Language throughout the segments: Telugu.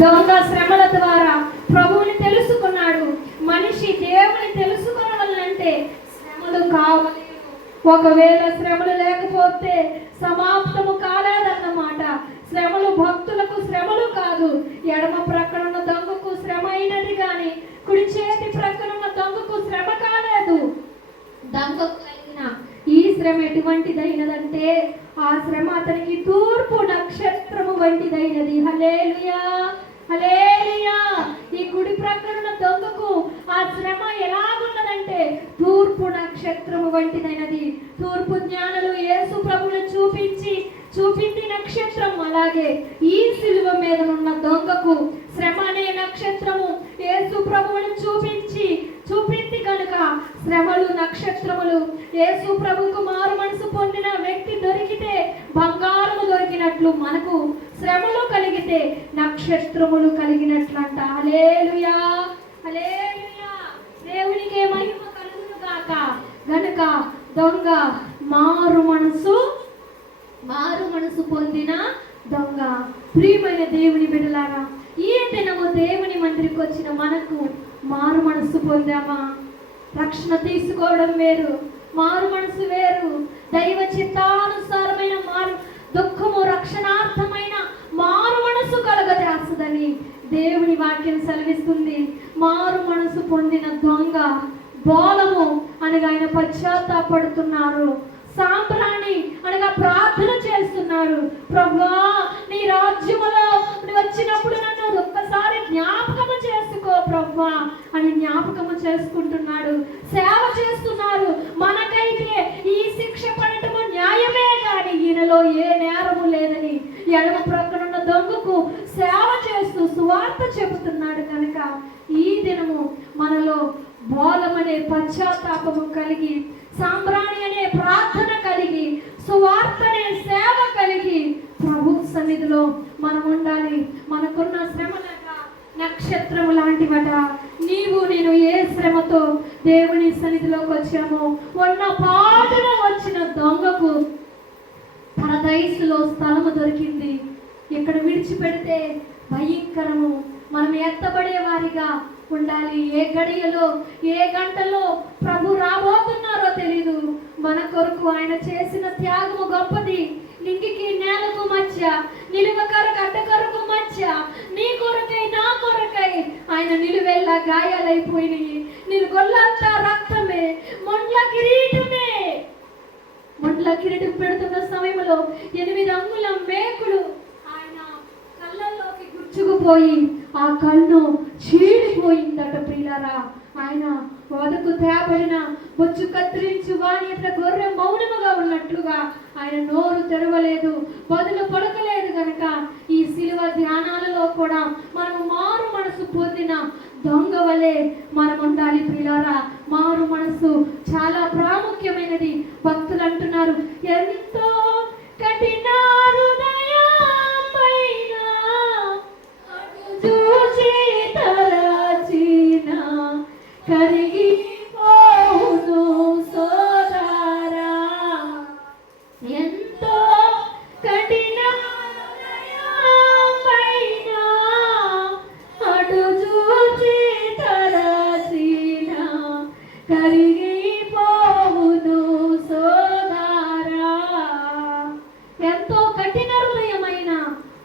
దొంగ శ్రమల ద్వారా ప్రభువుని తెలుసుకున్నాడు. మనిషి దేవుని తెలుసుకోవాలంటే శ్రమలు కావాలి. ఒకవేళ శ్రమలు లేకపోతే సమాప్తము కాలేదన్నమాట. శ్రమలు భక్తులకు శ్రమలు కాదు. ఎడమ ప్రక్కనున్న దొంగకు శ్రమ అయినది కానీ కుడి చేతి ప్రక్కనున్న దొంగకు శ్రమ కాలేదు. దొంగకు కలిగిన ఈ శ్రమ ఎటువంటిదైనదంటే ఆ శ్రమ అతనికి తూర్పు నక్షత్రము వంటిదైనది. హల్లెలూయా, హల్లెలూయా. ఈ కుడి ప్రక్కనున్న దొంగకు ఆ శ్రమ ఎలాగున్నదంటే తూర్పు నక్షత్రము వంటిదైనది. తూర్పు జ్ఞానులు యేసు ప్రభువును చూపింది నక్షత్రం. అలాగే ఈ సిలువ మీద ఉన్న దొంగకు శ్రమ అనే నక్షత్రము యేసు ప్రభువును చూపింది కనుక శ్రమలు నక్షత్రములు. యేసు ప్రభువుకు మారు మనసు పొందిన వ్యక్తి దొరికితే బంగారము దొరికినట్లు మనకు శ్రమలు కలిగితే నక్షత్రములు కలిగినట్లంట. హల్లెలూయా, హల్లెలూయా. దేవునికే మహిమ కలుగును గాక. గనుక దొంగ మారు మనసు పొందిన దొంగ. ప్రియమైన దేవుని బిడ్డలారా, ఈ దినము దేవుని మందిరికి వచ్చిన మనకు మారు మనసు పొందామా? రక్షణ తీసుకోవడం వేరు, మారు మనసు వేరు. దైవ చిత్తానుసారమైన దుఃఖము రక్షణార్థమైన మారు మనసు కలగజేస్తుందని దేవుని వాక్యం సెలవిస్తుంది. మారు మనసు పొందిన దొంగ బోలము అనగా ఆయన పశ్చాత్తాపడుతున్నారు. సాంబ్రాణి అనగా ప్రార్థన చేస్తున్నారు. ప్రభువా, నీ రాజ్యములో వచ్చినప్పుడు నన్ను ఒక్కసారి జ్ఞాపకము చేసుకో ప్రభువా అని జ్ఞాపకము చేసుకుంటున్నాడు. సేవ చేస్తున్నారు. మనకైతే ఈ శిక్ష పడటము న్యాయమే కానీ ఈయనలో ఏ నేరము లేదని ఎడమ ప్రక్కనున్న దొంగకు సేవ చేస్తూ సువార్త చెబుతున్నాడు. కనుక ఈ దినము మనలో బోలమనే పశ్చాత్తాపము కలిగి, సాంబ్రాణి అనే ప్రార్థన కలిగి, సువార్త అనే సేవ కలిగి ప్రభు సన్నిధిలో మనం ఉండాలి. మనకున్న శ్రమలట నక్షత్రము లాంటివట. నీవు నేను ఏ శ్రమతో దేవుని సన్నిధిలోకి వచ్చామో ఉన్న పాటున వచ్చిన దొంగకు పరదైసులో స్థలము దొరికింది. ఇక్కడ విడిచిపెడితే భయంకరము. మనం ఎత్తబడే వారిగా ఉండాలి. ఏ గడియలో ఏ గంటలో ప్రభు రాబోతున్నారో తెలీదు. మన కొరకు ఆయన చేసిన త్యాగము గొప్పది. నింగికి నేలకు మధ్య, నిలువకర అడ్డకరకు మధ్య, నీ కొరకై నా కొరకై ఆయన నిలువెల్లా గాయాలైపోయినాయి. నిలుగొల్లంతా రక్తమే, మొండ్ల కిరీటం పెడుతున్న సమయంలో 8 అంగుళం మేకులు ఆయన కళ్ళల్లోకి గుచ్చుకుపోయి ఆ కన్ను చీడిపోయిందట. ప్రియులారా, ఆయన వదకు తేబడిన బొచ్చు కత్తిరించు వాని యొక్క గొర్రె మౌనముగా ఉన్నట్లుగా ఆయన నోరు తెరవలేదు, బదులు పడకలేదు. కనుక ఈ శిలువ ధ్యానాలలో కూడా మనము మారు మనసు పొందిన దొంగ వలె మనం ఉండాలి. ప్రియులారా, మారు మనసు చాలా ప్రాముఖ్యమైనది. భక్తులు అంటున్నారు, ఎంతో కఠిన చూచి తలచిన కరిగిపోవును సోదరా. ఎంతో కఠిన అటు చూచి తలచిన కరిగిపోవును సోదరా. ఎంతో కఠిన హృదయమైన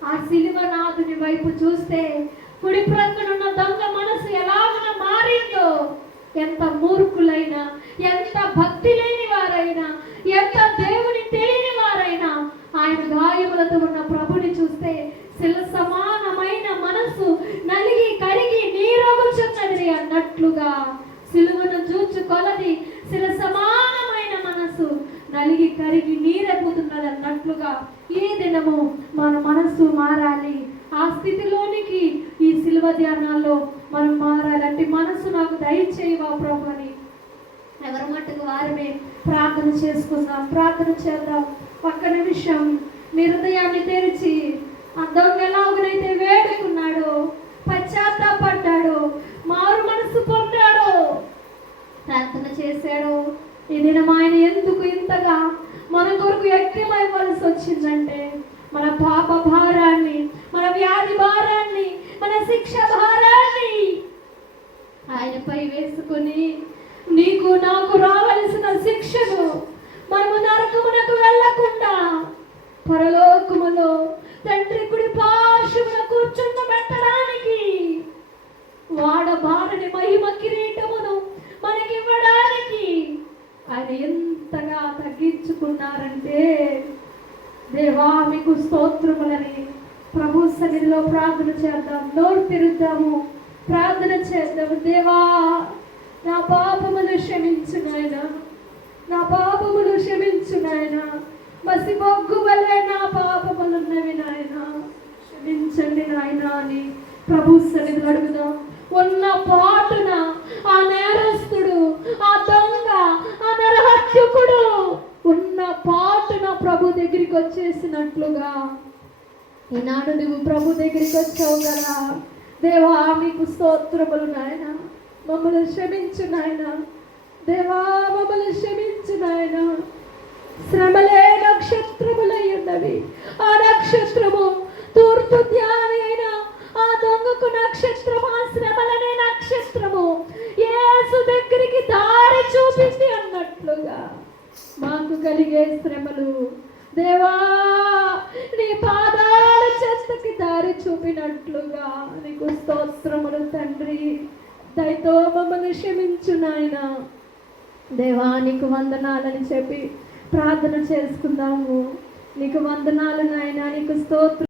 ఆ సిలువనాథుని వైపు చూస్తే కుడి ప్రక్కనున్న దొంగ మనసు ఎలాగన మారిందో, ఎంత మూర్ఖులైనా, ఎంత భక్తి లేని వారైనా, ఎంత దేవుని తెలియని వారైనా ఆయన గాయములతో ఉన్న ప్రభుని చూస్తే శిల సమానమైన మనసు నలిగి కరిగి నీరొగుచున్నది అన్నట్లుగా, సిలువను చూచు కొలది శిల సమానమైన మనసు నలిగి కరిగి నీరెక్కుతున్నది అన్నట్లుగా ఈ దినము మన మనసు మారాలి. ఆ స్థితిలోనికి ఈ సిలువ ధ్యానాల్లో మనం మారాలంటే మనసు నాకు దయచేయవా ప్రభు అని ఎవరి మట్టుకు వారమే ప్రార్థన చేసుకుందాం. ప్రార్థన చేద్దాం. ఒక్క నిమిషం మీ హృదయాన్ని తెరిచి ఆ దొంగ ఎలాగనైతే వేడుకున్నాడో, పశ్చాత్తాపడ్డాడో, మారు మనసు పొందాడో, ప్రార్థన చేశాడో, ఈ దినం ఆయన ఎందుకు ఇంతగా మన కొరకు యజ్ఞమైవలసి వచ్చిందంటే మన పాప భారాన్ని, మన వ్యాధి భారాన్ని భారాన్ని, మన శిక్ష భారాన్ని ఆయనపై వేసుకుని నీకు నాకు రావలసిన శిక్షను మనము నరకమునకు వెళ్ళకుండా పరలోకములో తండ్రి కుడి పార్శ్వమున కూర్చుండబెట్టడానికి వాడబారని మహిమ కిరీటమును మనకివ్వడానికి ఆయన ఎంతగా తగ్గించుకున్నారంటే దేవా మీకు స్తోత్రములని ప్రభు సన్నిధిలో ప్రార్థన చేద్దాం. నోరు తెరుద్దాము, ప్రార్థన చేద్దాము. దేవా నా పాపమును క్షమించు నాయన, నా పాపమును క్షమించు నాయన. మసిబొగ్గు వల్లే నా పాపములున్నవి నాయన, క్షమించండి నాయన అని ప్రభు సన్నిధిలో అడుగుదాం. ఉన్న పాటున ఆ నేరస్తుడు, ఆ దొంగ, ఆ నరహత్యకుడు ఉన్న పాటున ప్రభు దగ్గరికి వచ్చేసినట్లుగా ఈనాడు నువ్వు ప్రభు దగ్గరికి వచ్చావు కదా. దేవా మీకు స్తోత్రములు నాయన. మమ్మల్ని క్షమించు నాయన. దేవా మమ్మల్ని క్షమించు నాయన. శ్రమలే నక్షత్రములై ఉన్నవి. ఆ నక్షత్రము తూర్పు ధ్యాని అయిన ఆ దొంగకు నక్షత్రము, ఆ శ్రమలనే నక్షత్రము యేసు దగ్గరికి దారి చూపింది అన్నట్లుగా మాకు కలిగే శ్రమలు దేవా నీ పాదాల చెంతకి దారి చూపినట్లుగా నీకు స్తోత్రములు తండ్రి. దయతో మమ్మల్ని క్షమించు నాయన. దేవా నీకు వందనాలని చెప్పి ప్రార్థన చేసుకుందాము. నీకు వందనాలు నాయన, నీకు స్తోత్రం.